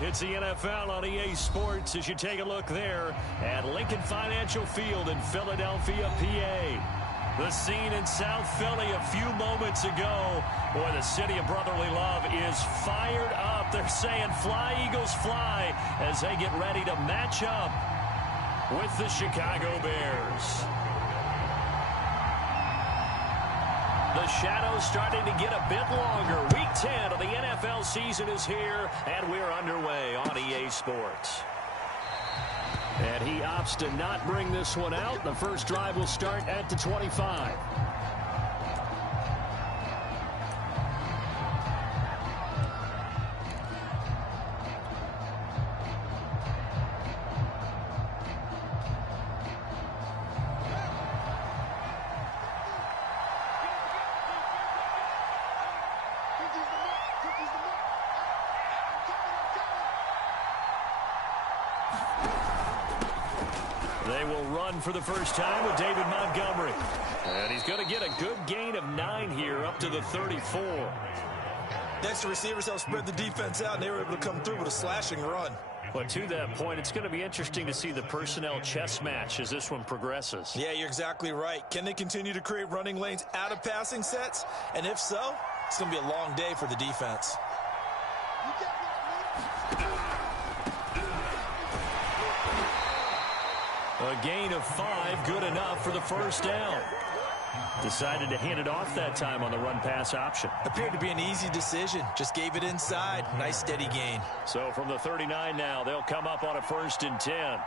It's the NFL on EA Sports as you take a look there at Lincoln Financial Field in Philadelphia, PA. The scene in South Philly a few moments ago. Boy, the city of brotherly love is fired up. They're saying fly, Eagles, fly as they get ready to match up with the Chicago Bears. The shadow's starting to get a bit longer. Week 10 of the NFL season is here, and we're underway on EA Sports. And he opts to not bring this one out. The first drive will start at the 25. They will run for the first time with David Montgomery. And he's going to get a good gain of 9 here up to the 34. Next, the receivers helped spread the defense out, and they were able to come through with a slashing run. But to that point, it's going to be interesting to see the personnel chess match as this one progresses. Yeah, you're exactly right. Can they continue to create running lanes out of passing sets? And if so, it's going to be a long day for the defense. A gain of 5, good enough for the first down. Decided to hand it off that time on the run-pass option. Appeared to be an easy decision. Just gave it inside. Nice, steady gain. So from the 39 now, they'll come up on a 1st and 10.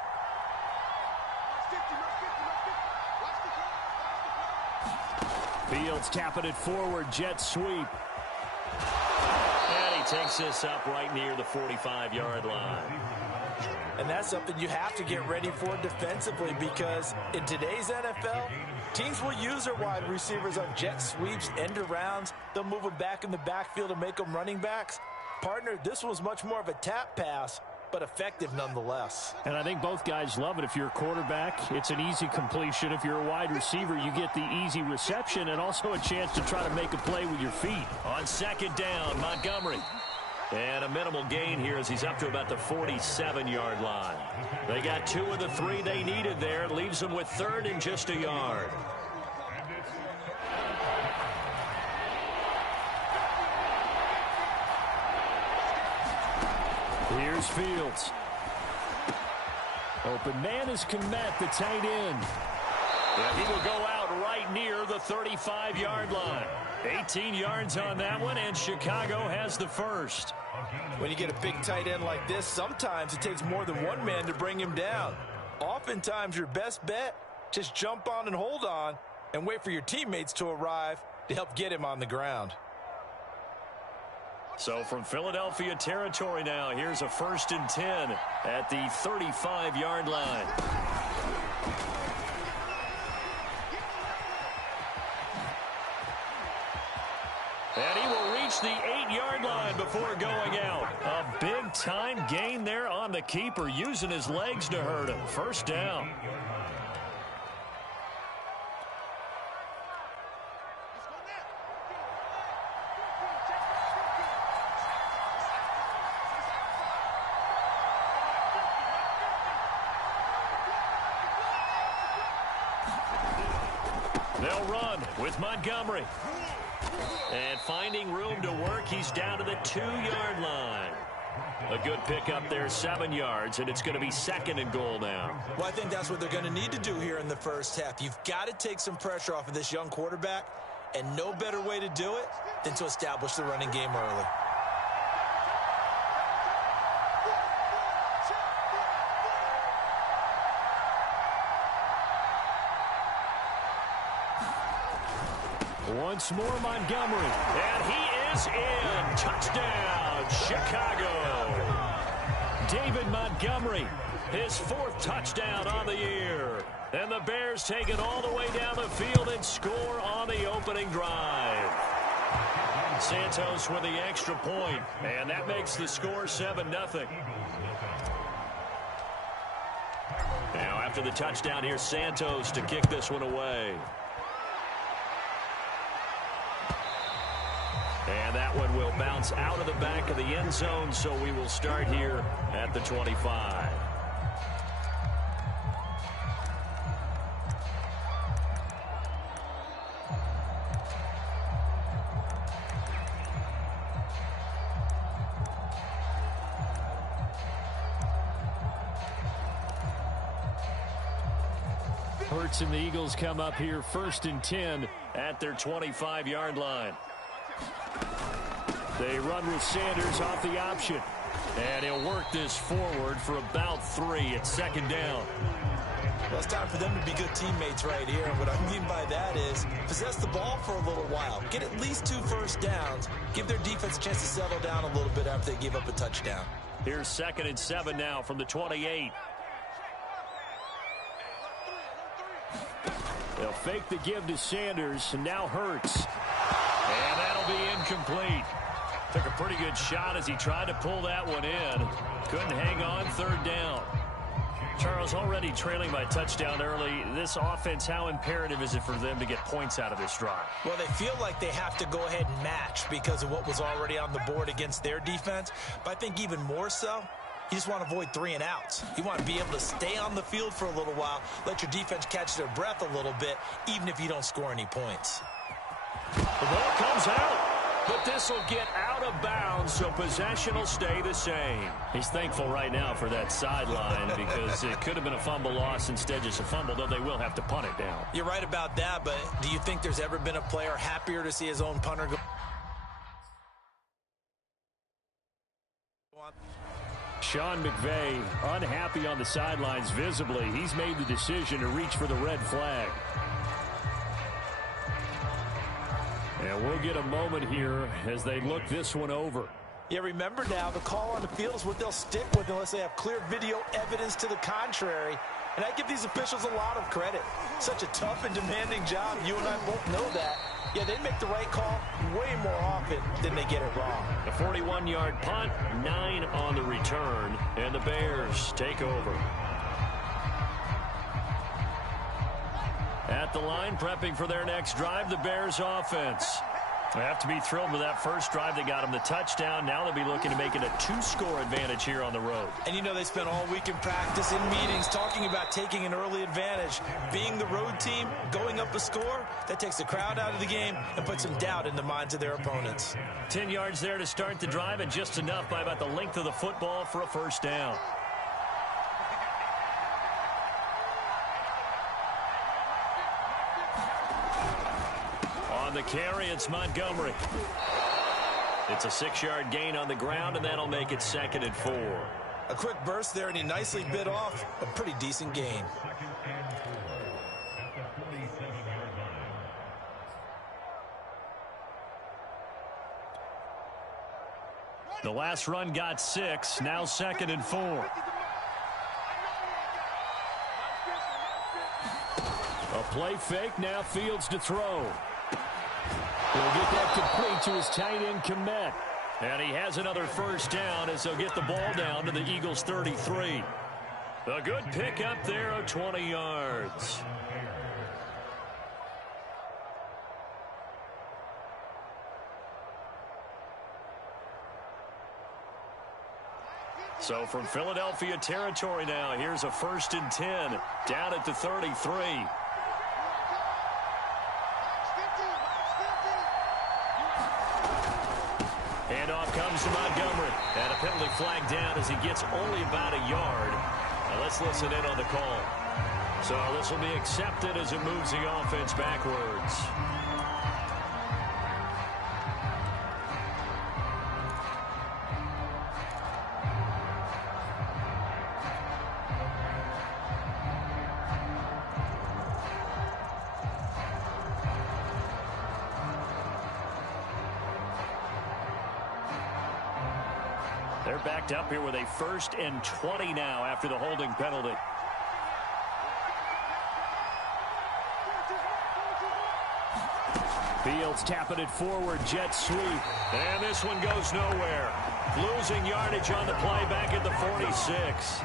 Fields tapping it forward, jet sweep. And he takes this up right near the 45-yard line. And that's something you have to get ready for defensively, because in today's NFL, teams will use their wide receivers on jet sweeps, end arounds. They'll move them back in the backfield to make them running backs. Partner, this was much more of a tap pass, but effective nonetheless. And I think both guys love it. If you're a quarterback, it's an easy completion. If you're a wide receiver, you get the easy reception and also a chance to try to make a play with your feet. On 2nd down, Montgomery. And a minimal gain here as he's up to about the 47-yard line. They got 2 of the 3 they needed there. It leaves them with 3rd and just a yard. Here's Fields. Open man is Kmet, the tight end. And he will go out right near the 35-yard line. 18 yards on that one, and Chicago has the first. When you get a big tight end like this, sometimes it takes more than one man to bring him down. Oftentimes, your best bet, just jump on and hold on and wait for your teammates to arrive to help get him on the ground. So from Philadelphia territory now, here's a 1st and 10 at the 35-yard line. And he will reach the 8-yard line before going out. A big-time gain there on the keeper, using his legs to hurt him. First down. They'll run with Montgomery. And finding room to work, he's down to the 2-yard line. A good pickup there, 7 yards, and it's going to be 2nd and goal now. Well, I think that's what they're going to need to do here in the first half. You've got to take some pressure off of this young quarterback, and no better way to do it than to establish the running game early. Once more, Montgomery. And he is in. Touchdown, Chicago. David Montgomery, his 4th touchdown on the year. And the Bears take it all the way down the field and score on the opening drive. Santos with the extra point, and that makes the score 7-0. Now after the touchdown, here's Santos to kick this one away. And that one will bounce out of the back of the end zone, so we will start here at the 25. Hurts and the Eagles come up here 1st and 10 at their 25-yard line. They run with Sanders off the option. And he'll work this forward for about 3 at 2nd down. Well, it's time for them to be good teammates right here. And what I mean by that is possess the ball for a little while. Get at least 2 first downs. Give their defense a chance to settle down a little bit after they give up a touchdown. Here's 2nd and 7 now from the 28. They'll fake the give to Sanders, and now Hurts. And that'll be incomplete. Took a pretty good shot as he tried to pull that one in. Couldn't hang on, 3rd down. Charles, already trailing by touchdown early. This offense, how imperative is it for them to get points out of this drive? Well, they feel like they have to go ahead and match because of what was already on the board against their defense. But I think even more so, you just want to avoid 3 and outs. You want to be able to stay on the field for a little while, let your defense catch their breath a little bit, even if you don't score any points. The ball comes out, but this will get out of bounds, so possession will stay the same. He's thankful right now for that sideline because it could have been a fumble loss, instead just a fumble, though they will have to punt it down. You're right about that, but do you think there's ever been a player happier to see his own punter go? Sean McVay unhappy on the sidelines visibly. He's made the decision to reach for the red flag. And we'll get a moment here as they look this one over. Yeah, remember now, the call on the field is what they'll stick with unless they have clear video evidence to the contrary. And I give these officials a lot of credit. Such a tough and demanding job. You and I both know that. Yeah, they make the right call way more often than they get it wrong. A 41-yard punt, 9 on the return, and the Bears take over. At the line, prepping for their next drive, the Bears offense. They have to be thrilled with that first drive. They got them the touchdown. Now they'll be looking to make it a 2-score advantage here on the road. And you know they spent all week in practice, in meetings, talking about taking an early advantage. Being the road team, going up a score, that takes the crowd out of the game and puts some doubt in the minds of their opponents. 10 yards there to start the drive, and just enough by about the length of the football for a first down. The carry, it's Montgomery. It's a 6-yard gain on the ground, and that'll make it 2nd and 4. A quick burst there, and he nicely bit off a pretty decent gain. The last run got 6, now 2nd and 4. A play fake, now Fields to throw. He'll get that complete to his tight end, Kmet. And he has another first down as they'll get the ball down to the Eagles' 33. A good pick up there of 20 yards. So from Philadelphia territory now, here's a 1st and 10 down at the 33. Handoff comes to Montgomery. And a penalty flag down as he gets only about a yard. Now let's listen in on the call. So this will be accepted as it moves the offense backwards. They're backed up here with a 1st and 20 now after the holding penalty. Fields tapping it forward, jet sweep. And this one goes nowhere. Losing yardage on the play back at the 46.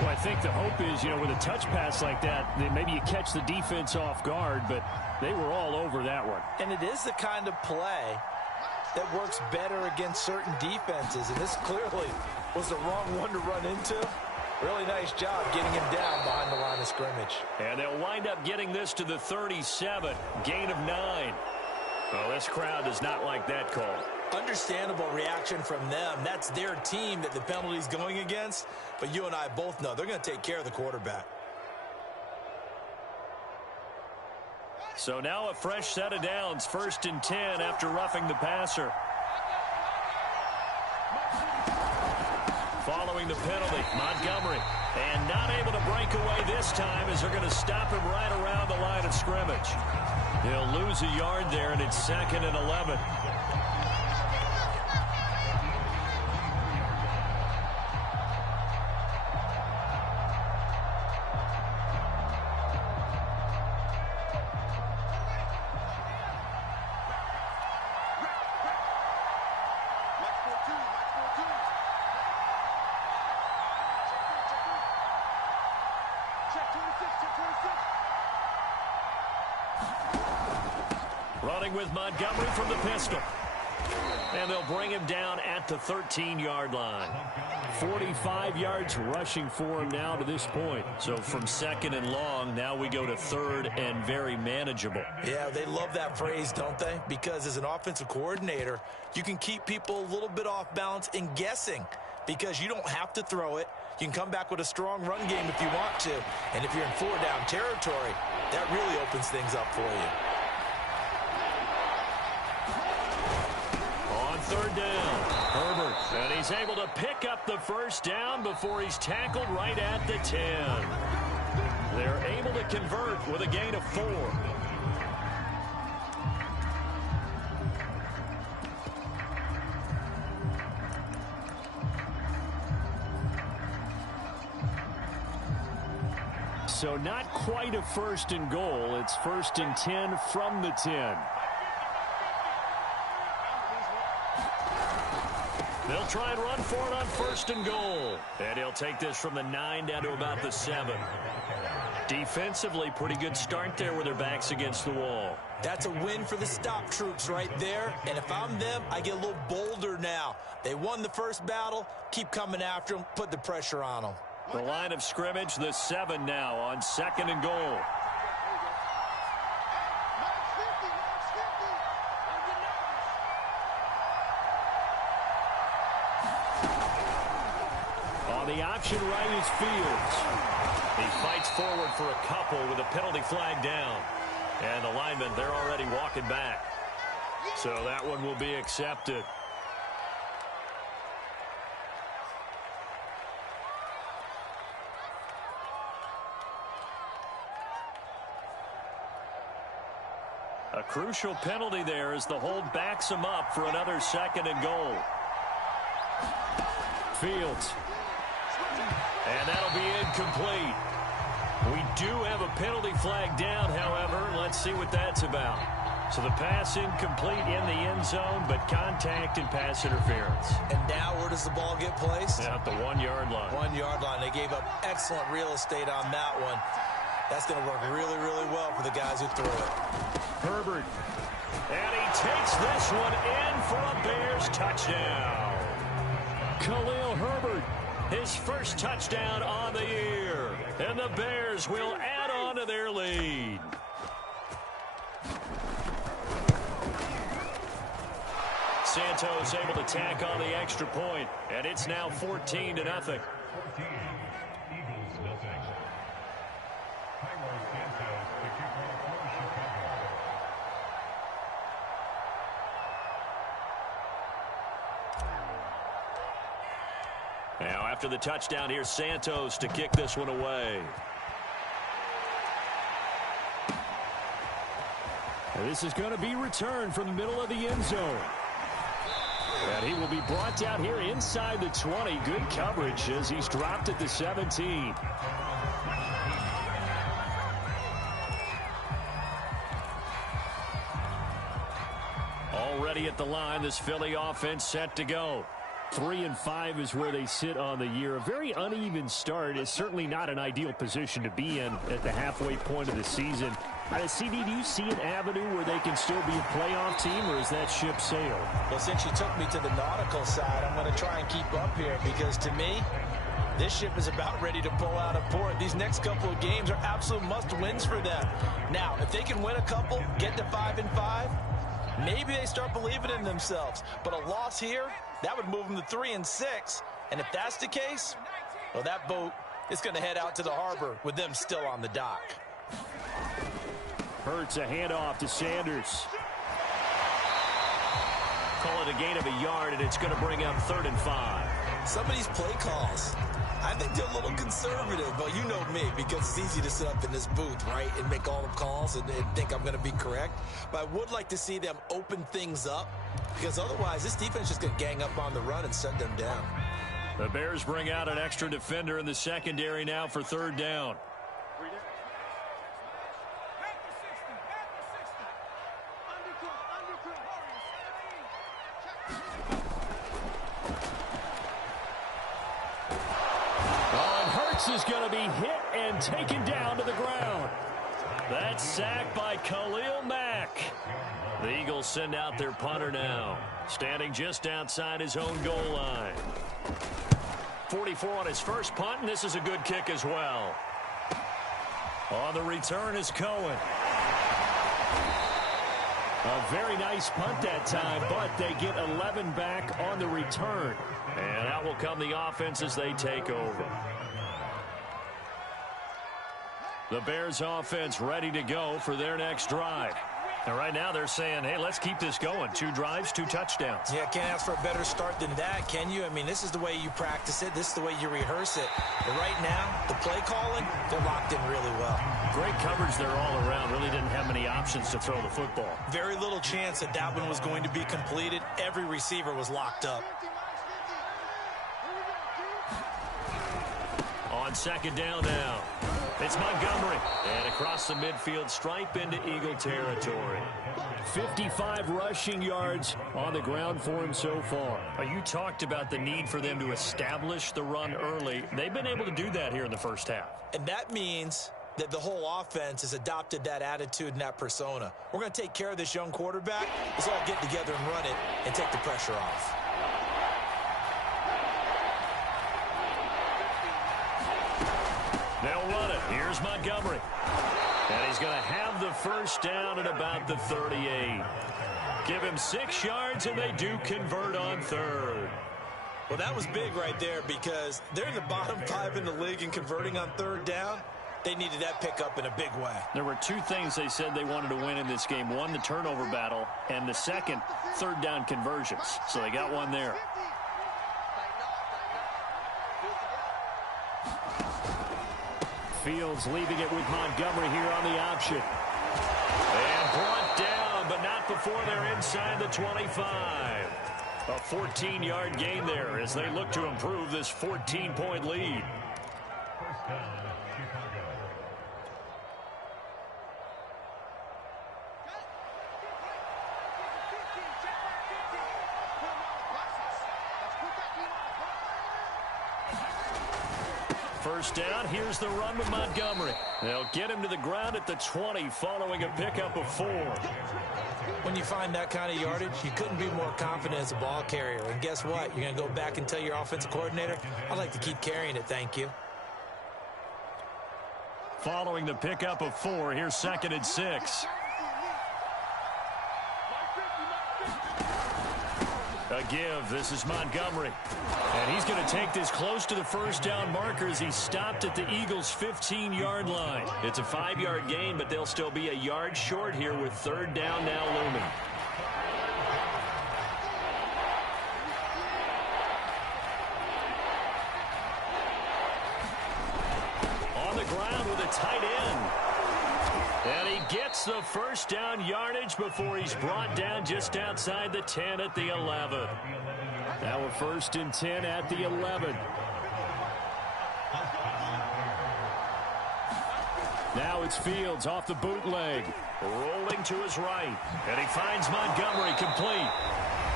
Well, I think the hope is, with a touch pass like that, maybe you catch the defense off guard, but they were all over that one. And it is the kind of play that works better against certain defenses, and this clearly was the wrong one to run into. Really nice job getting him down behind the line of scrimmage. And they'll wind up getting this to the 37, gain of 9. Well, this crowd does not like that call. Understandable reaction from them. That's their team that the penalty's going against, but you and I both know they're going to take care of the quarterback. So now a fresh set of downs, 1st and 10 after roughing the passer. Following the penalty, Montgomery. And not able to break away this time as they're going to stop him right around the line of scrimmage. He'll lose a yard there, and it's 2nd and 11. Running with Montgomery from the pistol. And they'll bring him down at the 13-yard line. 45 yards rushing for him now to this point. So from 2nd and long, now we go to 3rd and very manageable. Yeah, they love that phrase, don't they? Because as an offensive coordinator, you can keep people a little bit off balance and guessing because you don't have to throw it. You can come back with a strong run game if you want to. And if you're in 4-down territory, that really opens things up for you. 3rd down, Herbert, and he's able to pick up the 1st down before he's tackled right at the 10. They're able to convert with a gain of 4. So not quite a 1st and goal. It's 1st and 10 from the 10. They'll try and run for it on 1st and goal. And he'll take this from the 9 down to about the 7. Defensively, pretty good start there with their backs against the wall. That's a win for the stop troops right there. And if I'm them, I get a little bolder now. They won the first battle. Keep coming after them. Put the pressure on them. The line of scrimmage, the 7 now on 2nd and goal. The option right is Fields. He fights forward for a couple with a penalty flag down. And the linemen, they're already walking back. So that one will be accepted. A crucial penalty there as the hold backs him up for another 2nd and goal. Fields. And that'll be incomplete. We do have a penalty flag down, however. Let's see what that's about. So the pass incomplete in the end zone, but contact and pass interference. And now where does the ball get placed? At the 1-yard line. 1-yard line. They gave up excellent real estate on that one. That's going to work really, really well for the guys who threw it. Herbert. And he takes this one in for a Bears touchdown. Khalil Herbert. His first touchdown on the year. And the Bears will add on to their lead. Santos able to tack on the extra point, and it's now 14-0. Now after the touchdown, here's Santos to kick this one away. And this is going to be returned from the middle of the end zone. And he will be brought down here inside the 20. Good coverage as he's dropped at the 17. Already at the line, this Philly offense set to go. 3-5 is where they sit on the year. A very uneven start is certainly not an ideal position to be in at the halfway point of the season. CD, do you see an avenue where they can still be a playoff team, or is that ship sailed? Well, since you took me to the nautical side, I'm going to try and keep up here because, to me, this ship is about ready to pull out of port. These next couple of games are absolute must-wins for them. Now, if they can win a couple, get to 5-5, maybe they start believing in themselves. But a loss here, that would move them to 3-6. And if that's the case, well, that boat is going to head out to the harbor with them still on the dock. Hurts a handoff to Sanders. Call it a gain of a yard, and it's going to bring up 3rd and 5. Some of these play calls, I think they're a little conservative, but you know me, because it's easy to sit up in this booth, right, and make all the calls and think I'm going to be correct. But I would like to see them open things up, because otherwise this defense is just going to gang up on the run and shut them down. The Bears bring out an extra defender in the secondary now for 3rd down. Is going to be hit and taken down to the ground. That's sacked by Khalil Mack. The Eagles send out their punter now, standing just outside his own goal line. 44 on his first punt, and this is a good kick as well. On the return is Cohen. A very nice punt that time, but they get 11 back on the return. And out will come the offense as they take over. The Bears offense ready to go for their next drive. And right now they're saying, hey, let's keep this going. 2 drives, 2 touchdowns. Yeah, can't ask for a better start than that, can you? I mean, this is the way you practice it. This is the way you rehearse it. But right now, the play calling, they're locked in really well. Great coverage there all around. Really didn't have many options to throw the football. Very little chance that that one was going to be completed. Every receiver was locked up. On 2nd down now. It's Montgomery. And across the midfield stripe into Eagle territory. 55 rushing yards on the ground for him so far. You talked about the need for them to establish the run early. They've been able to do that here in the first half. And that means that the whole offense has adopted that attitude and that persona. We're going to take care of this young quarterback. Let's all get together and run it and take the pressure off. They'll run it. Here's Montgomery. And he's going to have the first down at about the 38. Give him 6 yards, and they do convert on 3rd. Well, that was big right there because they're in the bottom 5 in the league in converting on 3rd down. They needed that pickup in a big way. There were 2 things they said they wanted to win in this game. One, the turnover battle, and the second, 3rd down conversions. So they got one there. Fields leaving it with Montgomery here on the option. And brought down, but not before they're inside the 25. A 14-yard gain there as they look to improve this 14-point lead. First down, here's the run with Montgomery. They'll get him to the ground at the 20 following a pickup of 4. When you find that kind of yardage, you couldn't be more confident as a ball carrier. And guess what? You're going to go back and tell your offensive coordinator, I'd like to keep carrying it, thank you. Following the pickup of 4, here's 2nd and 6. A give. This is Montgomery. And he's going to take this close to the first down marker as he stopped at the Eagles' 15-yard line. It's a 5-yard gain, but they'll still be a yard short here with 3rd down now looming. On the ground with a tight end. And he gets the first down yardage before he's brought down just outside the 10 at the 11. Now a 1st and 10 at the 11. Now it's Fields off the bootleg. Rolling to his right. And he finds Montgomery complete.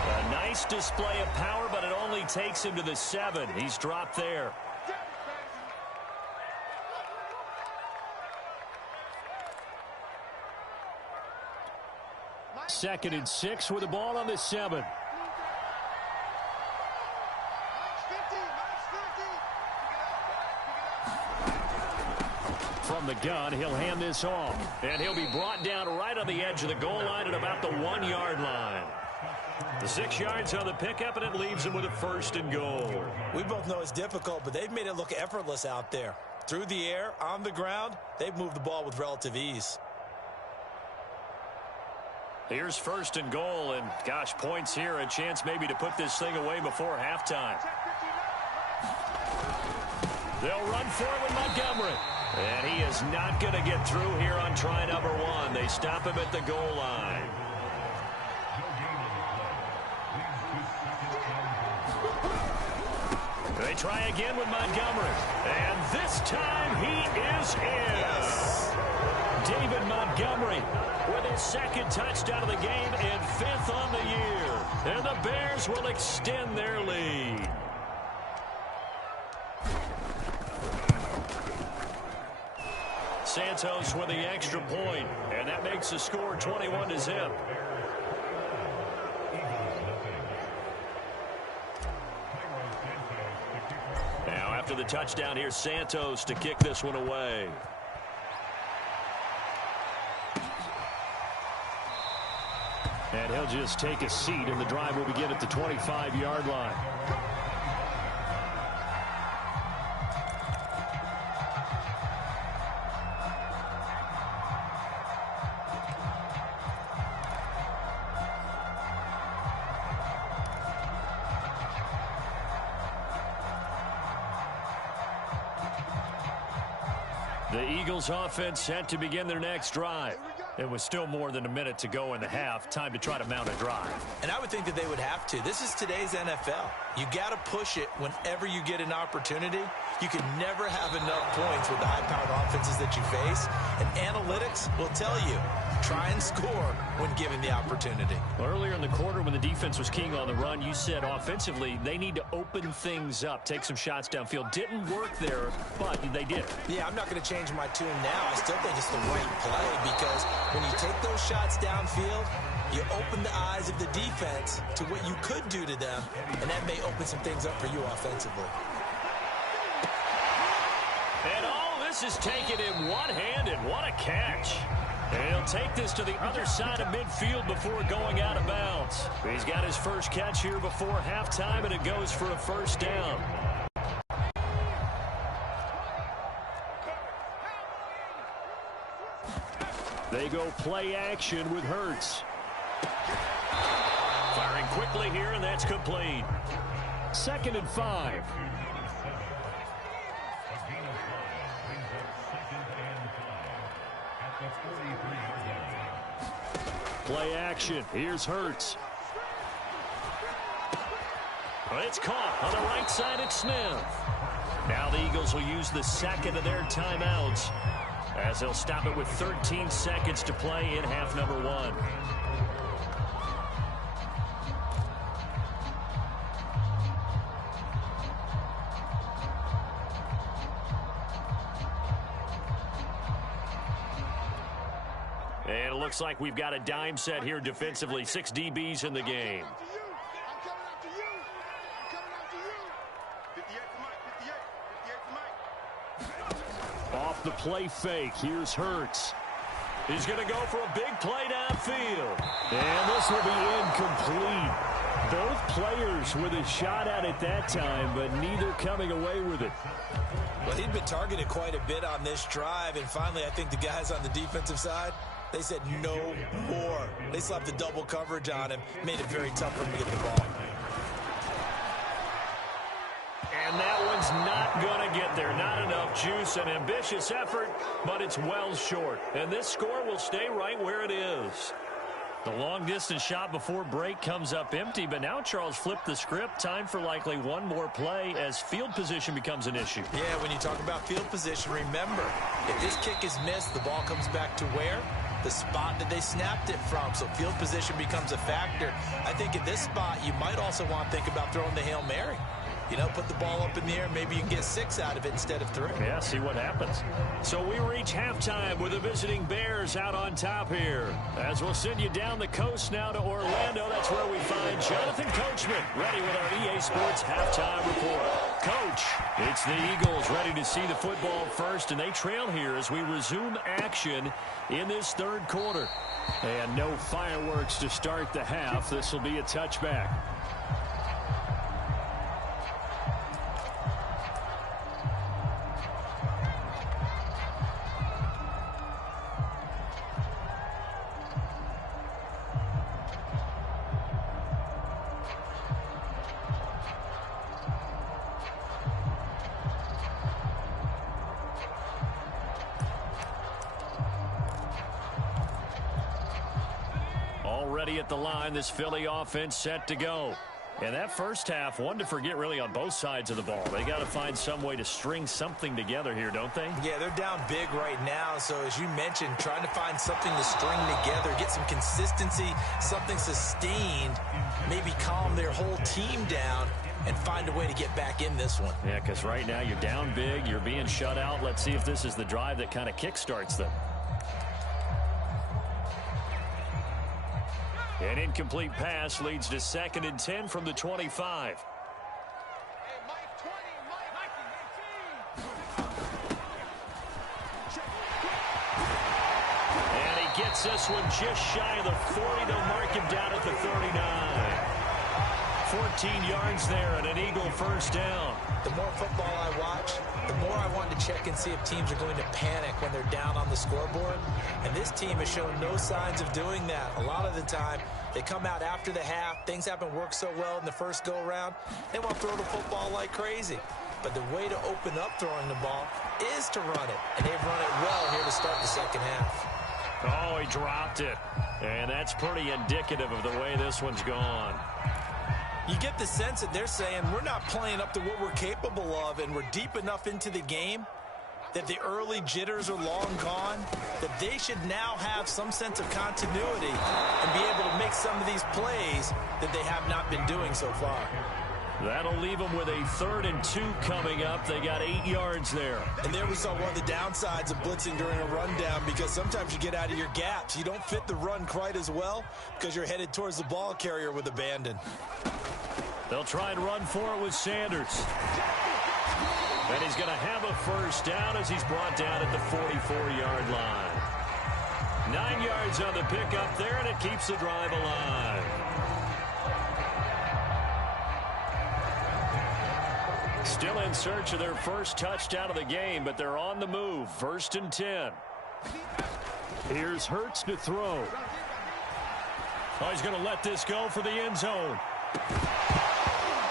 A nice display of power, but it only takes him to the 7. He's dropped there. 2nd and 6 with the ball on the 7. From the gun, he'll hand this off. And he'll be brought down right on the edge of the goal line at about the 1-yard line. The 6 yards on the pickup, and it leaves him with a 1st and goal. We both know it's difficult, but they've made it look effortless out there. Through the air, on the ground, they've moved the ball with relative ease. Here's 1st and goal, and gosh, points here, a chance maybe to put this thing away before halftime. They'll run for it with Montgomery. And he is not going to get through here on try number 1. They stop him at the goal line. They try again with Montgomery. And this time he is in. Yes. David Montgomery with his 2nd touchdown of the game and 5th on the year. And the Bears will extend their lead. Santos with the extra point, and that makes the score 21-0. Now after the touchdown, here's Santos to kick this one away. And he'll just take a seat, and the drive will begin at the 25-yard line. The Eagles offense set to begin their next drive. It was still more than a minute to go in the half. Time to try to mount a drive. And I would think that they would have to. This is today's NFL. You got to push it whenever you get an opportunity. You can never have enough points with the high-powered offenses that you face. And analytics will tell you, try and score when given the opportunity. Well, earlier in the quarter when the defense was keying on the run, you said offensively they need to open things up, take some shots downfield. Didn't work there, but they did. Yeah, I'm not going to change my tune now. I still think it's the right play because when you take those shots downfield, you open the eyes of the defense to what you could do to them, and that may open some things up for you offensively. And all this is taken in one hand, and what a catch. And he'll take this to the other side of midfield before going out of bounds. He's got his first catch here before halftime, and it goes for a 1st down. They go play action with Hurts. Firing quickly here, and that's complete. 2nd and 5. Play action. Here's Hurts. It's caught on the right side. It's Smith. Now the Eagles will use the 2nd of their timeouts as they'll stop it with 13 seconds to play in half number 1. And it looks like we've got a dime set here defensively. 6 DBs in the game. Off the play fake. Here's Hurts. He's going to go for a big play downfield. And this will be incomplete. Both players with a shot at it that time, but neither coming away with it. Well, he'd been targeted quite a bit on this drive, and finally I think the guys on the defensive side, they said no more. They slapped the double coverage on him, made it very tough for him to get the ball. And that one's not going to get there. Not enough juice. An ambitious effort, but it's well short. And this score will stay right where it is. The long-distance shot before break comes up empty, but now Charles flipped the script. Time for likely one more play as field position becomes an issue. Yeah, when you talk about field position, remember, if this kick is missed, the ball comes back to where? The spot that they snapped it from. So field position becomes a factor. I think at this spot, you might also want to think about throwing the Hail Mary. You know, put the ball up in the air. Maybe you can get 6 out of it instead of 3. Yeah, see what happens. So we reach halftime with the visiting Bears out on top here. As we'll send you down the coast now to Orlando. That's where we find Jonathan Coachman ready with our EA Sports halftime report. Coach, it's the Eagles ready to see the football first, and they trail here as we resume action in this third quarter. And no fireworks to start the half. This will be a touchback. Already at the line, this Philly offense set to go. And that first half, one to forget really on both sides of the ball. They got to find some way to string something together here, don't they? Yeah, they're down big right now. So as you mentioned, trying to find something to string together, get some consistency, something sustained, maybe calm their whole team down and find a way to get back in this one. Yeah, because right now you're down big, you're being shut out. Let's see if this is the drive that kind of kickstarts them. An incomplete pass leads to 2nd and 10 from the 25. And he gets this one just shy of the 40. They'll mark him down at the 39. 14 yards there and an Eagle first down. The more football I watch, the more I want to check and see if teams are going to panic when they're down on the scoreboard. And this team has shown no signs of doing that. A lot of the time, they come out after the half. Things haven't worked so well in the first go-around. They want to throw the football like crazy. But the way to open up throwing the ball is to run it. And they've run it well here to start the second half. Oh, he dropped it. And that's pretty indicative of the way this one's gone. You get the sense that they're saying we're not playing up to what we're capable of, and we're deep enough into the game that the early jitters are long gone, that they should now have some sense of continuity and be able to make some of these plays that they have not been doing so far. That'll leave them with a 3rd and 2 coming up. They got 8 yards there. And there we saw one of the downsides of blitzing during a rundown, because sometimes you get out of your gaps. You don't fit the run quite as well because you're headed towards the ball carrier with abandon. They'll try and run for it with Sanders. And he's going to have a first down as he's brought down at the 44-yard line. 9 yards on the pickup there, and it keeps the drive alive. Still in search of their first touchdown of the game, but they're on the move. 1st and 10. Here's Hurts to throw. Oh, he's going to let this go for the end zone.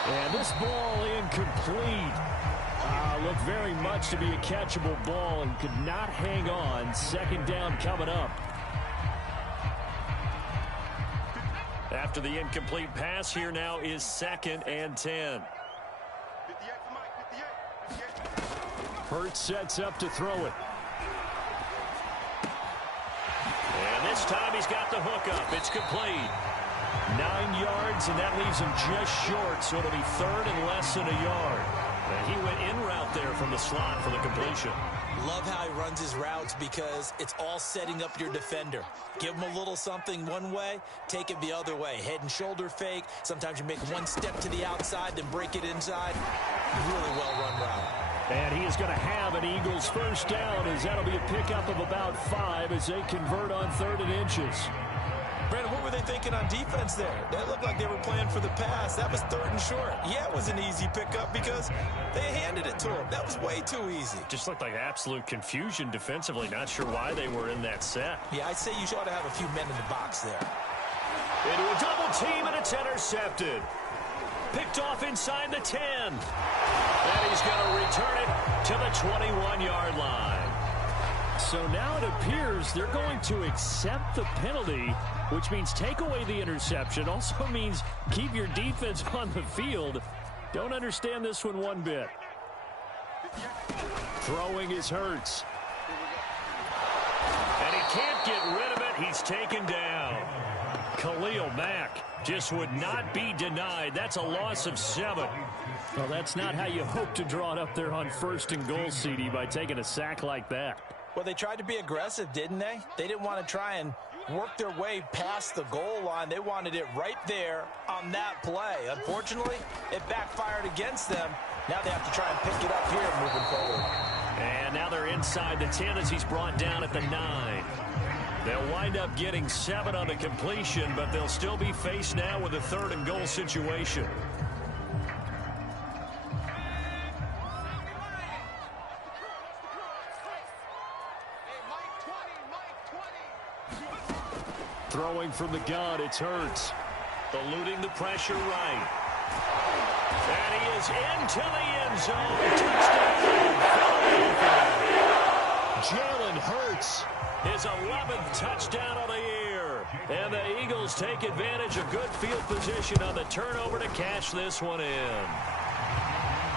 And this ball incomplete. Looked very much to be a catchable ball and could not hang on. 2nd down coming up. After the incomplete pass, here now is 2nd and 10. Hurts sets up to throw it. And this time he's got the hook up. It's complete. 9 yards, and that leaves him just short, so it'll be 3rd and less than a yard. And he went in route there from the slot for the completion. Love how he runs his routes because it's all setting up your defender. Give him a little something one way, take it the other way. Head and shoulder fake. Sometimes you make one step to the outside, then break it inside. Really well-run route. And he is going to have an Eagles first down, as that'll be a pickup of about 5 as they convert on 3rd and inches. Brandon, what were they thinking on defense there? That looked like they were playing for the pass. That was 3rd and short. Yeah, it was an easy pickup because they handed it to him. That was way too easy. Just looked like absolute confusion defensively. Not sure why they were in that set. Yeah, I'd say you ought to have a few men in the box there. Into a double team, and it's intercepted. Picked off inside the 10. And he's going to return it to the 21-yard line. So now it appears they're going to accept the penalty, which means take away the interception. Also means keep your defense on the field. Don't understand this one bit. Throwing is Hurts. And he can't get rid of it. He's taken down. Khalil Mack just would not be denied. That's a loss of 7. Well, that's not how you hope to draw it up there on 1st and goal, CD, by taking a sack like that. Well, they tried to be aggressive, didn't they? They didn't want to try and work their way past the goal line. They wanted it right there on that play. Unfortunately, it backfired against them. Now they have to try and pick it up here moving forward. And now they're inside the 10 as he's brought down at the 9. They'll wind up getting 7 on the completion, but they'll still be faced now with a 3rd and goal situation. Throwing from the gun, it's Hurts. Eluding the pressure right. And he is into the end zone. Touchdown, Philadelphia. Jalen Hurts, his 11th touchdown of the year. And the Eagles take advantage of good field position on the turnover to cash this one in.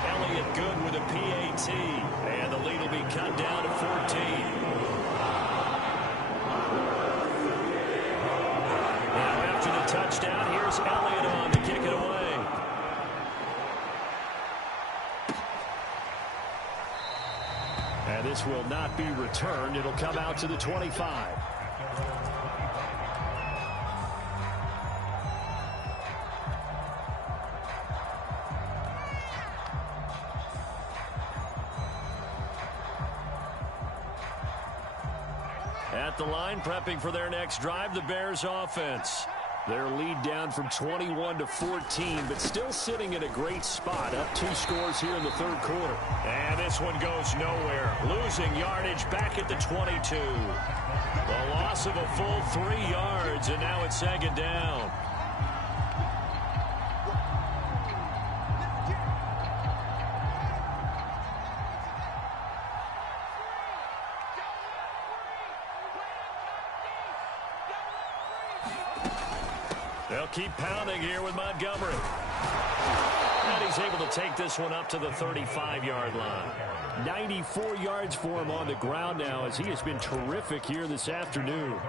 Elliott good with a PAT. And the lead will be cut down to 14. Touchdown. Here's Elliott on to kick it away. And this will not be returned. It'll come out to the 25. At the line, prepping for their next drive, the Bears offense. Their lead down from 21 to 14, but still sitting in a great spot. Up 2 scores here in the 3rd quarter. And this one goes nowhere. Losing yardage back at the 22. The loss of a full 3 yards, and now it's 2nd down. They'll keep pounding here with Montgomery. And he's able to take this one up to the 35-yard line. 94 yards for him on the ground now as he has been terrific here this afternoon.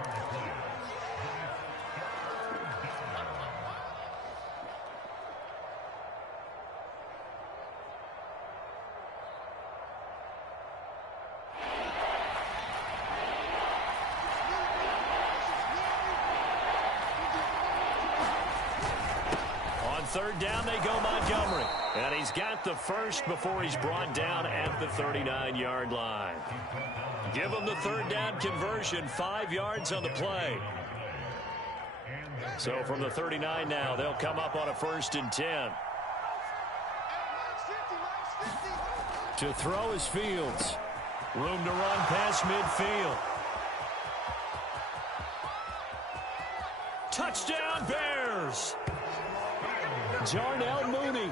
Third down, they go Montgomery. And he's got the first before he's brought down at the 39-yard line. Give him the 3rd down conversion, 5 yards on the play. So from the 39 now, they'll come up on a 1st and 10. To throw is Fields. Room to run past midfield. Touchdown, Bears! Jarnell Mooney,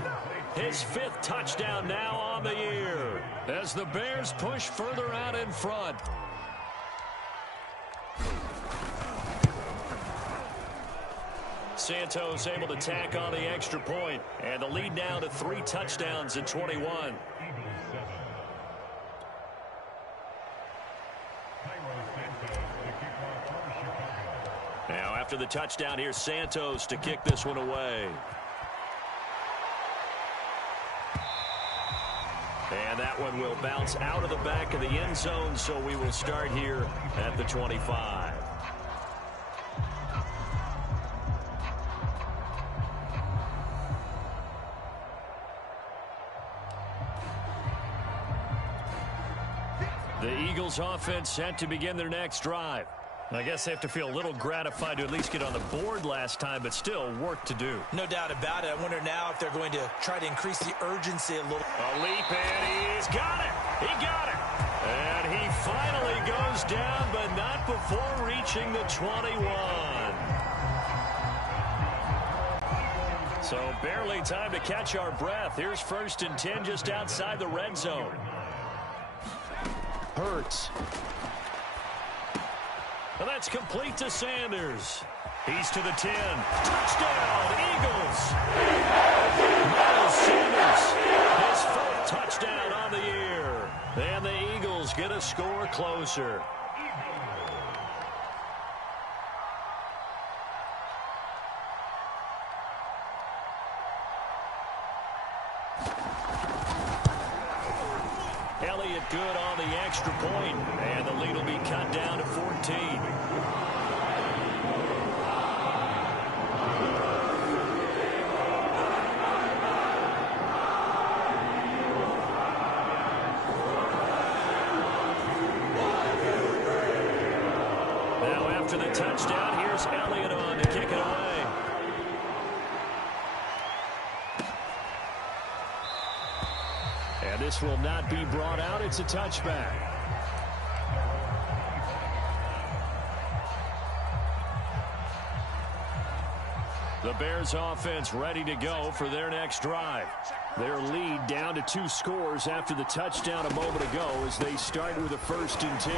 his 5th touchdown now on the year as the Bears push further out in front. Santos able to tack on the extra point, and the lead now to 3 touchdowns at 21. Now after the touchdown, here's Santos to kick this one away. And that one will bounce out of the back of the end zone, so we will start here at the 25. The Eagles offense set to begin their next drive. I guess they have to feel a little gratified to at least get on the board last time, but still work to do. No doubt about it. I wonder now if they're going to try to increase the urgency a little. A leap, and he's got it. He got it. And he finally goes down, but not before reaching the 21. So barely time to catch our breath. Here's 1st and 10 just outside the red zone. Hurts. And that's complete to Sanders. He's to the 10. Touchdown, Eagles. Miles Sanders, his 4th touchdown on the year. And the Eagles get a score closer. good on the extra point, and the lead will be cut down to 14. After the touchdown, here's Elliott on to kick it away. And this will not be brought out. It's a touchback. The Bears offense ready to go for their next drive. Their lead down to 2 scores after the touchdown a moment ago as they start with a 1st and 10.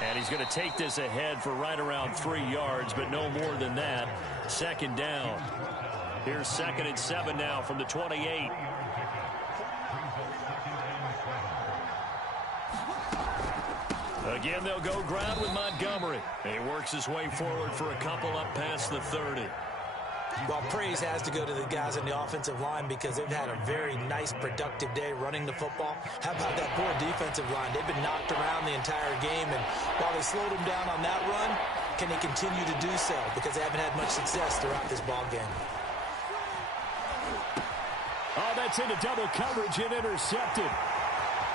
And he's going to take this ahead for right around 3 yards, but no more than that. 2nd down. Here's 2nd and 7 now from the 28. Again, they'll go ground with Montgomery. And he works his way forward for a couple up past the 30. Well, praise has to go to the guys on the offensive line because they've had a very nice, productive day running the football. How about that poor defensive line? They've been knocked around the entire game, and while they slowed them down on that run, can they continue to do so? Because they haven't had much success throughout this ball game. Oh, that's into double coverage and intercepted.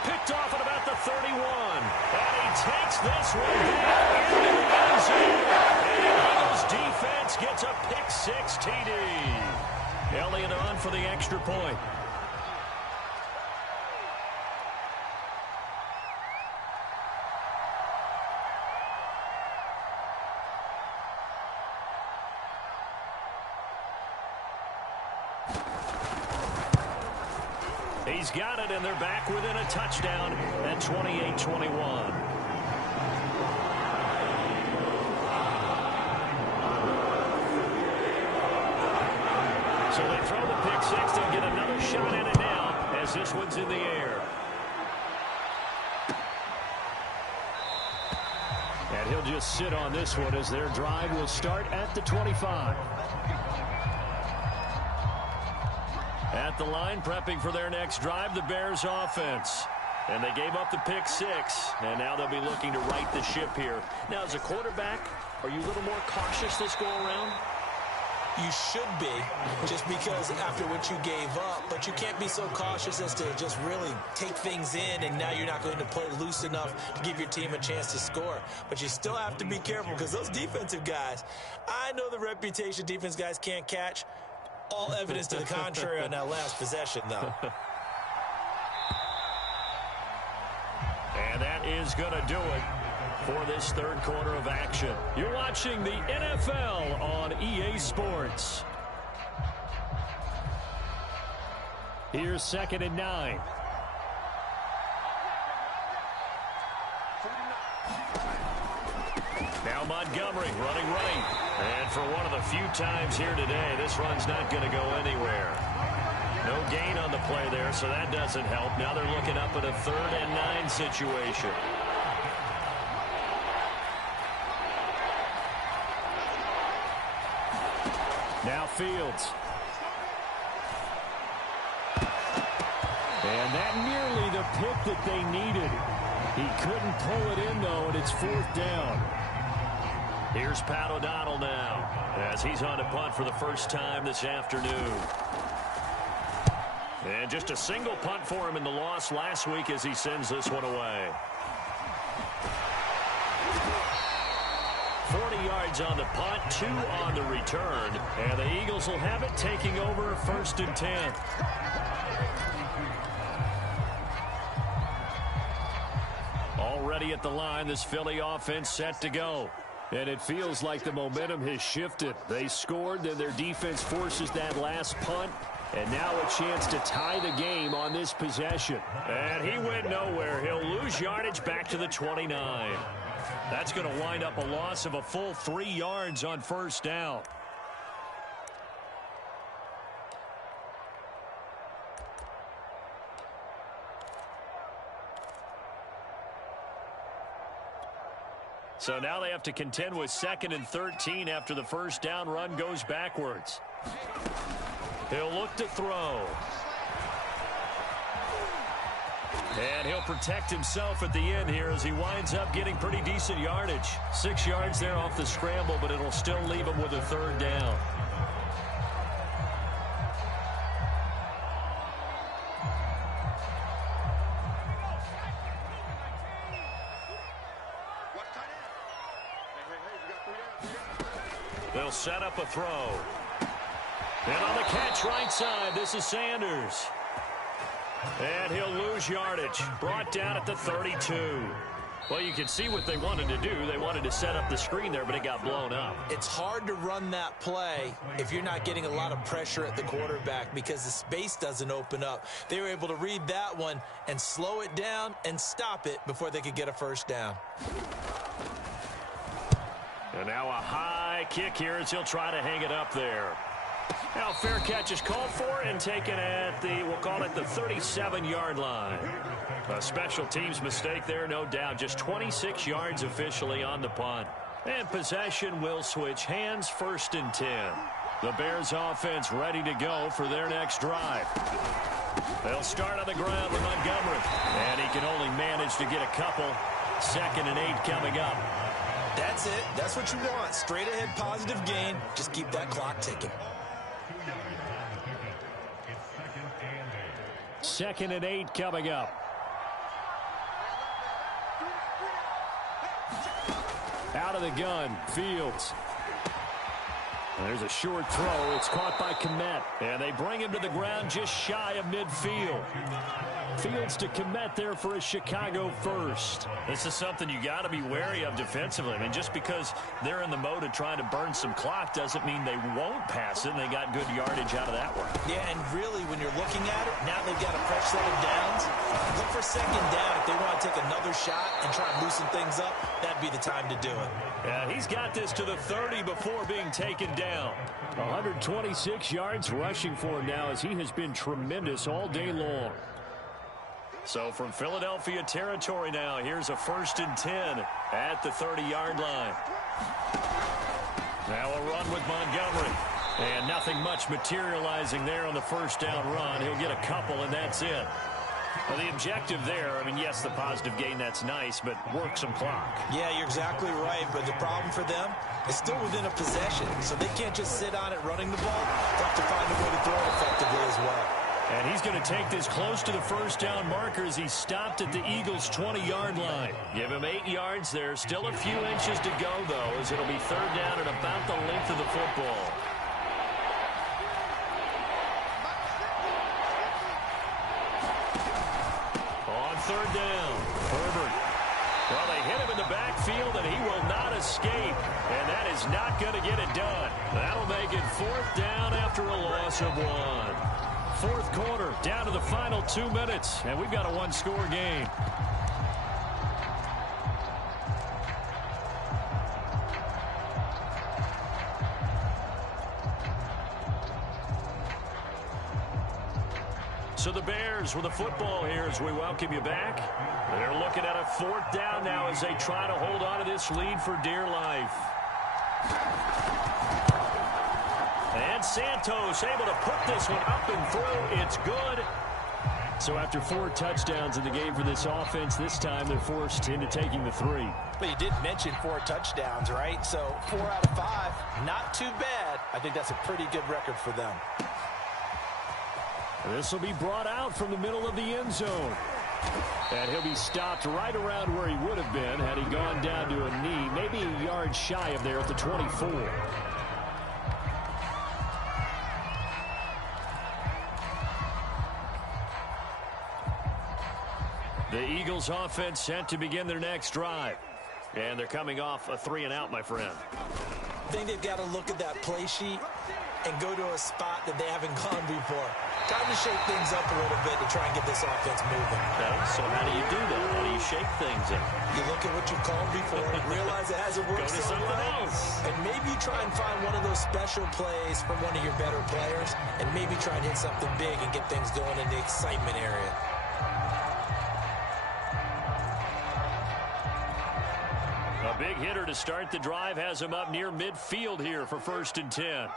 Picked off at about the 31. And he takes this one back into the end zone. And the Eagles defense gets a pick-6 TD. Elliott on for the extra point. He's got it, and they're back within a touchdown at 28-21. So they throw the pick-6. They'll get another shot at it now as this one's in the air. And he'll just sit on this one as their drive will start at the 25. At the line, prepping for their next drive, the Bears offense. And they gave up the pick-6, and now they'll be looking to right the ship here. Now, as a quarterback, are you a little more cautious this go-around? You should be, just because after what you gave up, but you can't be so cautious as to just really take things in, and now you're not going to play loose enough to give your team a chance to score. But you still have to be careful because those defensive guys, I know the reputation defense guys can't catch. All evidence to the contrary on that last possession, though. And that is going to do it for this third quarter of action. You're watching the NFL on EA Sports. Here's 2nd and 9. Now Montgomery running right. And for one of the few times here today, this run's not going to go anywhere. No gain on the play there, so that doesn't help. Now they're looking up at a 3rd and 9 situation. Now Fields. And that nearly the pick that they needed. He couldn't pull it in, though, and it's 4th down. Here's Pat O'Donnell now as he's on to punt for the first time this afternoon. And just a single punt for him in the loss last week as he sends this one away. 40 yards on the punt, 2 on the return. And the Eagles will have it taking over 1st and 10. Already at the line, this Philly offense set to go. And it feels like the momentum has shifted. They scored, then their defense forces that last punt. And now a chance to tie the game on this possession. And he went nowhere. He'll lose yardage back to the 29. That's going to wind up a loss of a full 3 yards on 1st down. So now they have to contend with 2nd and 13 after the 1st down run goes backwards. He'll look to throw. And he'll protect himself at the end here as he winds up getting pretty decent yardage. 6 yards there off the scramble, but it'll still leave him with a third down. They'll set up a throw. And on the catch right side, this is Sanders. And he'll lose yardage. Brought down at the 32. Well, you can see what they wanted to do. They wanted to set up the screen there, but it got blown up. It's hard to run that play if you're not getting a lot of pressure at the quarterback because the space doesn't open up. They were able to read that one and slow it down and stop it before they could get a first down. And now a high kick here as he'll try to hang it up there. Now fair catch is called for and taken at the, we'll call it the 37-yard line. A special teams mistake there, no doubt. Just 26 yards officially on the punt. And possession will switch hands, 1st and 10. The Bears offense ready to go for their next drive. They'll start on the ground with Montgomery. And he can only manage to get a couple. 2nd and 8 coming up. That's it. That's what you want. Straight ahead positive gain. Just keep that clock ticking. 2nd and 8 coming up. Out of the gun, Fields. And there's a short throw. It's caught by Kmet. And they bring him to the ground just shy of midfield. Fields to Kmet there for a Chicago first. This is something you got to be wary of defensively. I mean, just because they're in the mode of trying to burn some clock doesn't mean they won't pass it, and they got good yardage out of that one. Yeah, and really, when you're looking at it, now they've got a fresh set of downs. Look for 2nd down. If they want to take another shot and try and loosen things up, that'd be the time to do it. Yeah, he's got this to the 30 before being taken down. 126 yards rushing for him now as he has been tremendous all day long. So from Philadelphia territory now, here's a 1st and 10 at the 30-yard line. Now a run with Montgomery. And nothing much materializing there on the 1st down run. He'll get a couple, and that's it. Well, the objective there, I mean, yes, the positive gain, that's nice, but work some clock. Yeah, you're exactly right, but the problem for them is still within a possession, so they can't just sit on it running the ball. They have to find a way to throw it effectively as well. And he's going to take this close to the 1st down marker as he stopped at the Eagles' 20-yard line. Give him 8 yards there. Still a few inches to go, though, as it'll be 3rd down and about the length of the football. On 3rd down, Herbert. Well, they hit him in the backfield, and he will not escape. And that is not going to get it done. That'll make it 4th down after a loss of 1. 4th quarter, down to the final 2 minutes, and we've got a 1-score game. So the Bears with the football here as we welcome you back. They're looking at a 4th down now as they try to hold on to this lead for dear life. And Santos able to put this one up and through. It's good. So after 4 touchdowns in the game for this offense, this time they're forced into taking the 3. But you did mention 4 touchdowns, right? So 4 out of 5, not too bad. I think that's a pretty good record for them. This will be brought out from the middle of the end zone. And he'll be stopped right around where he would have been had he gone down to a knee, maybe a yard shy of there at the 24. The Eagles offense set to begin their next drive. And they're coming off a 3-and-out, my friend. I think they've got to look at that play sheet and go to a spot that they haven't gone before. Time to shake things up a little bit to try and get this offense moving. Okay, so how do you do that? How do you shake things up? You look at what you've called before, realize it hasn't worked Go to so something well, else. and maybe try and find one of those special plays from one of your better players, and maybe try and hit something big and get things going in the excitement area. A big hitter to start the drive has him up near midfield here for 1st and 10.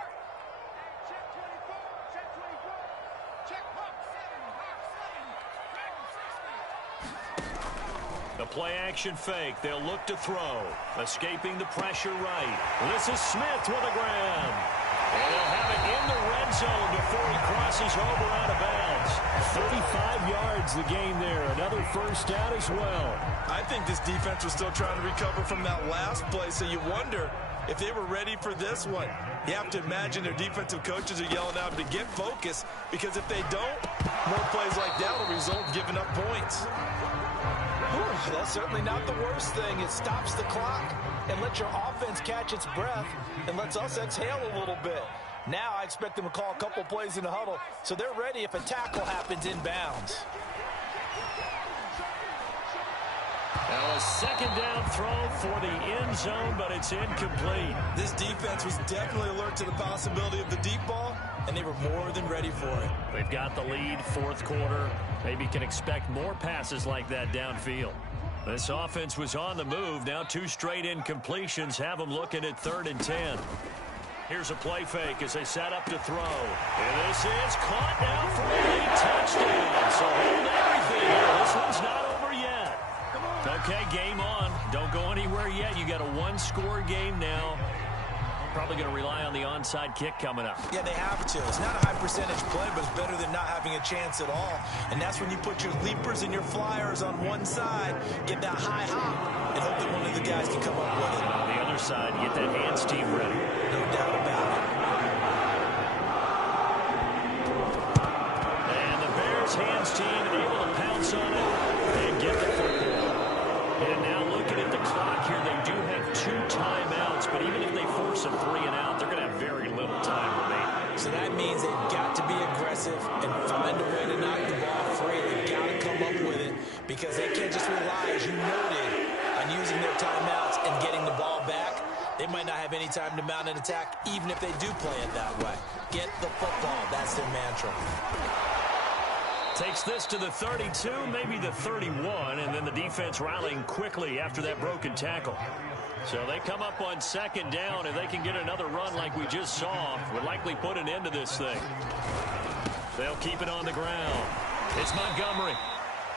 The play-action fake. They'll look to throw. Escaping the pressure right. This is Smith with a grab. And they'll have it in the red zone before he crosses over out of bounds. 35 yards the gain there. Another first down as well. I think this defense was still trying to recover from that last play, so you wonder if they were ready for this one. You have to imagine their defensive coaches are yelling out to get focused, because if they don't, more plays like that will result in giving up points. Whew, that's certainly not the worst thing. It stops the clock and lets your offense catch its breath and lets us exhale a little bit. Now I expect them to call a couple plays in the huddle so they're ready if a tackle happens inbounds. Now a second down throw for the end zone, but it's incomplete. This defense was definitely alert to the possibility of the deep ball, and they were more than ready for it. They've got the lead, fourth quarter. Maybe can expect more passes like that downfield. This offense was on the move. Now 2 straight incompletions have them looking at 3rd and 10. Here's a play fake as they set up to throw. And this is caught now for a late touchdown. So hold everything here. This one's not over yet. Okay, game on. Don't go anywhere yet. You got a 1-score game now. Probably going to rely on the onside kick coming up. Yeah, they have to. It's not a high percentage play, but it's better than not having a chance at all. And that's when you put your leapers and your flyers on one side, get that high hop, and hope that one of the guys can come up with it. On the other side, get that hands team ready. No doubt about it. And the Bears hands team able to pounce on it and get the football. And now looking at the clock here, they do have 2 timeouts, but even if they force a 3 and out, they're going to have very little time remaining. So that means they've got to be aggressive and find a way to knock the ball free. They've got to come up with it because they can't just rely, as you noted, on using their timeouts and getting the ball back. They might not have any time to mount an attack, even if they do play it that way. Get the football. That's their mantra. Takes this to the 32, maybe the 31, and then the defense rallying quickly after that broken tackle. So they come up on 2nd down, and they can get another run like we just saw. Would likely put an end to this thing. They'll keep it on the ground. It's Montgomery.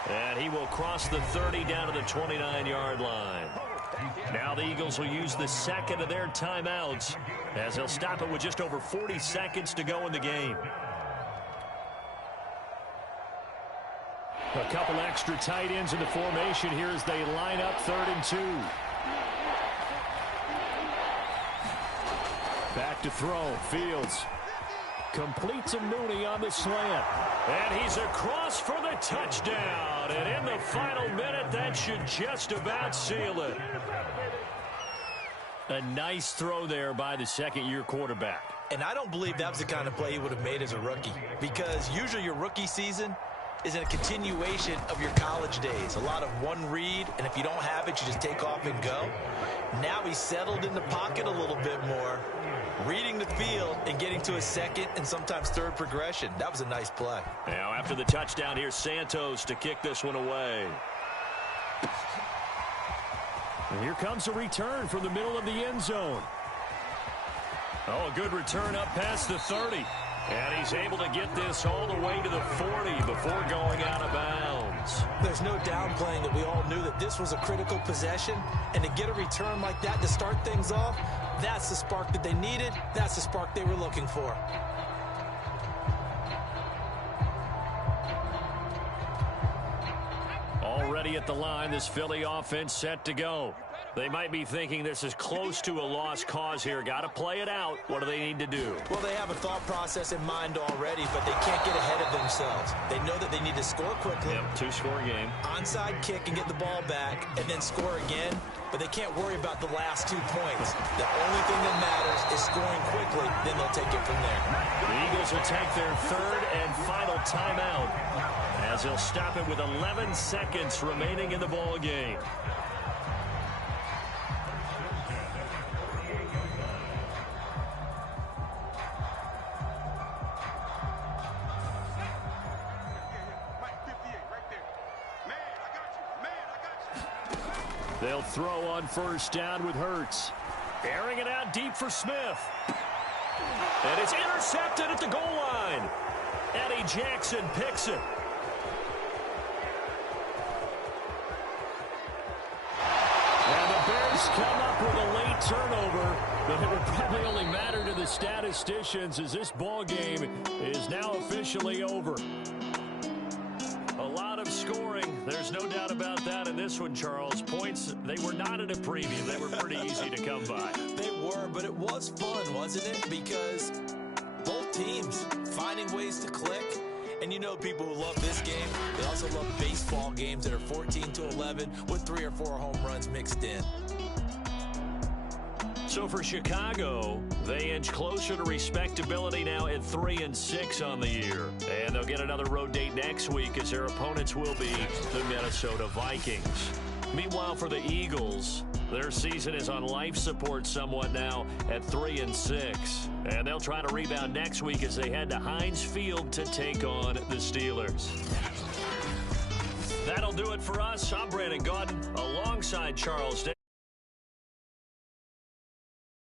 And he will cross the 30 down to the 29-yard line. Now the Eagles will use the second of their timeouts as they'll stop it with just over 40 seconds to go in the game. A couple extra tight ends in the formation here as they line up 3rd and 2. Back to throw. Fields completes a Mooney on the slant. And he's across for the touchdown. And in the final minute, that should just about seal it. A nice throw there by the second-year quarterback. And I don't believe that was the kind of play he would have made as a rookie, because usually your rookie season is a continuation of your college days. A lot of one read, and if you don't have it, you just take off and go. Now he's settled in the pocket a little bit more, reading the field and getting to a second and sometimes third progression. That was a nice play. Now after the touchdown, here's Santos to kick this one away. And here comes a return from the middle of the end zone. Oh, a good return up past the 30. And he's able to get this all the way to the 40 before going out of bounds. There's no downplaying that we all knew that this was a critical possession. And to get a return like that to start things off, that's the spark that they needed. That's the spark they were looking for. Already at the line, this Philly offense set to go. They might be thinking this is close to a lost cause here. Got to play it out. What do they need to do? Well, they have a thought process in mind already, but they can't get ahead of themselves. They know that they need to score quickly. Yep, 2-score game. Onside kick and get the ball back and then score again, but they can't worry about the last 2 points. The only thing that matters is scoring quickly, then they'll take it from there. The Eagles will take their third and final timeout as they'll stop it with 11 seconds remaining in the ball game. They'll throw on first down with Hurts. Airing it out deep for Smith. And it's intercepted at the goal line. Eddie Jackson picks it. Steelers come up with a late turnover, but it will probably only matter to the statisticians as this ball game is now officially over. A lot of scoring. There's no doubt about that in this one, Charles. Points, they were not in a preview. They were pretty easy to come by. They were, but it was fun, wasn't it? Because both teams finding ways to click. And you know people who love this game, they also love baseball games that are 14-11 with 3 or 4 home runs mixed in. So for Chicago, they inch closer to respectability now at 3-6 on the year. And they'll get another road date next week as their opponents will be the Minnesota Vikings. Meanwhile, for the Eagles, their season is on life support somewhat now at 3-6. And they'll try to rebound next week as they head to Heinz Field to take on the Steelers. That'll do it for us. I'm Brandon Gaudin alongside Charles Day.